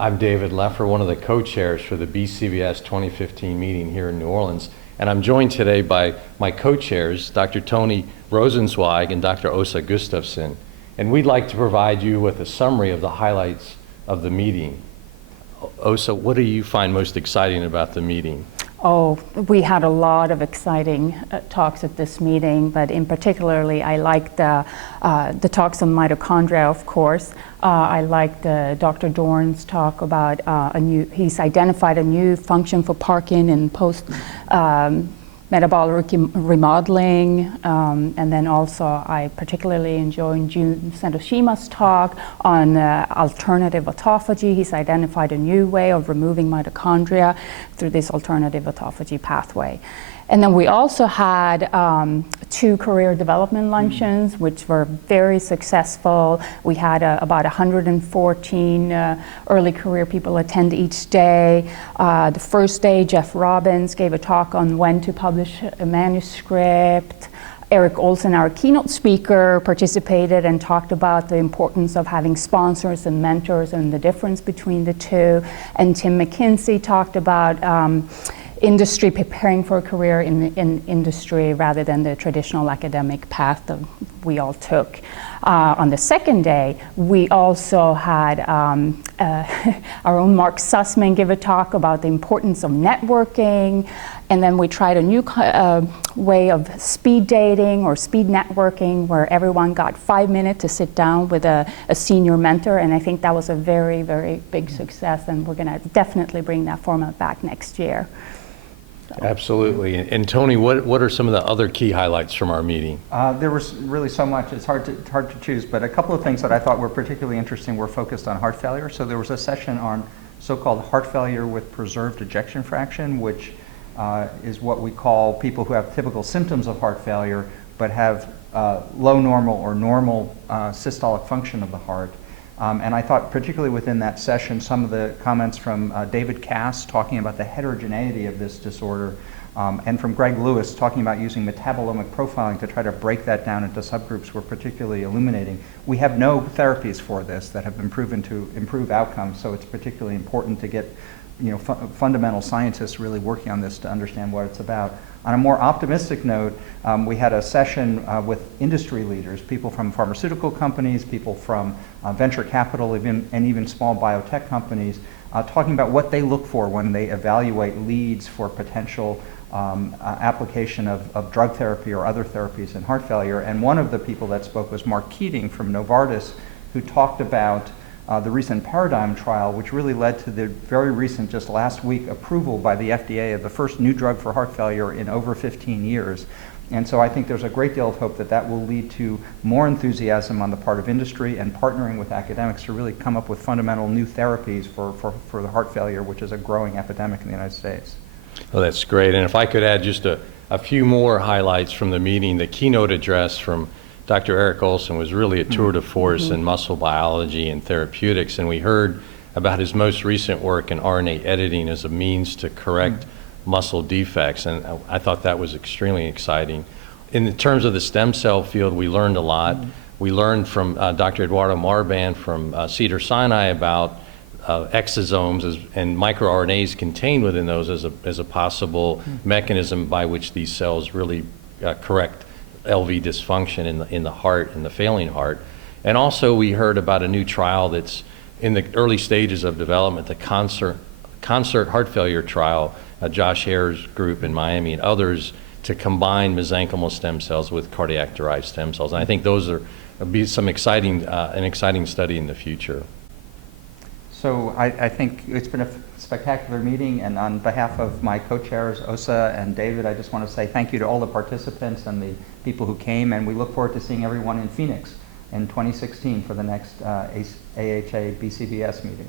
I'm David Lefer, one of the co-chairs for the BCVS 2015 meeting here in New Orleans. And I'm joined today by my co-chairs, Dr. Tony Rosenzweig and Dr. Åsa Gustafsson. And we'd like to provide you with a summary of the highlights of the meeting. Åsa, what do you find most exciting about the meeting? Oh, we had a lot of exciting talks at this meeting, but in particularly I liked the talks on mitochondria, of course. I liked Dr. Dorn's talk about he's identified a new function for Parkin in post metabolic remodeling, and then also I particularly enjoyed Jun Santoshima's talk on alternative autophagy. He's identified a new way of removing mitochondria through this alternative autophagy pathway. And then we also had 2 career development luncheons, which were very successful. We had about 114 early career people attend each day. The first day, Jeff Robbins gave a talk on when to publish a manuscript. Eric Olson, our keynote speaker, participated and talked about the importance of having sponsors and mentors and the difference between the two. And Tim McKinsey talked about industry preparing for a career in industry rather than the traditional academic path that we all took. On the second day, we also had our own Mark Sussman give a talk about the importance of networking, and then we tried a new way of speed dating or speed networking where everyone got 5 minutes to sit down with a senior mentor, and I think that was a very, very big success, and we're going to definitely bring that format back next year. Absolutely. And Tony, what are some of the other key highlights from our meeting? There was really so much. It's hard to choose, but a couple of things that I thought were particularly interesting were focused on heart failure. So there was a session on so-called heart failure with preserved ejection fraction, which is what we call people who have typical symptoms of heart failure but have low normal or normal systolic function of the heart. And I thought particularly within that session, some of the comments from David Cass talking about the heterogeneity of this disorder, and from Greg Lewis talking about using metabolomic profiling to try to break that down into subgroups were particularly illuminating. We have no therapies for this that have been proven to improve outcomes, so it's particularly important to get fundamental scientists really working on this to understand what it's about. On a more optimistic note, we had a session with industry leaders, people from pharmaceutical companies, people from venture capital, and even small biotech companies, talking about what they look for when they evaluate leads for potential application of drug therapy or other therapies in heart failure. And one of the people that spoke was Mark Keating from Novartis, who talked about the recent Paradigm trial, which really led to the very recent, just last week, approval by the FDA of the first new drug for heart failure in over 15 years. And so I think there's a great deal of hope that that will lead to more enthusiasm on the part of industry and partnering with academics to really come up with fundamental new therapies for the heart failure, which is a growing epidemic in the United States. Well, that's great. And if I could add just a few more highlights from the meeting, the keynote address from Dr. Eric Olson was really a tour de force in muscle biology and therapeutics, and we heard about his most recent work in RNA editing as a means to correct muscle defects, and I thought that was extremely exciting. In terms of the stem cell field, we learned a lot. We learned from Dr. Eduardo Marban from Cedars-Sinai about exosomes and microRNAs contained within those as a possible mechanism by which these cells really correct LV dysfunction in the heart, in the failing heart. And also we heard about a new trial that's in the early stages of development, the concert heart failure trial, Josh Hare's group in Miami and others, to combine mesenchymal stem cells with cardiac-derived stem cells. And I think those are be some exciting, an exciting study in the future. So I think it's been a spectacular meeting, and on behalf of my co-chairs, Åsa and David, I just want to say thank you to all the participants and the people who came, and we look forward to seeing everyone in Phoenix in 2016 for the next AHA BCVS meeting.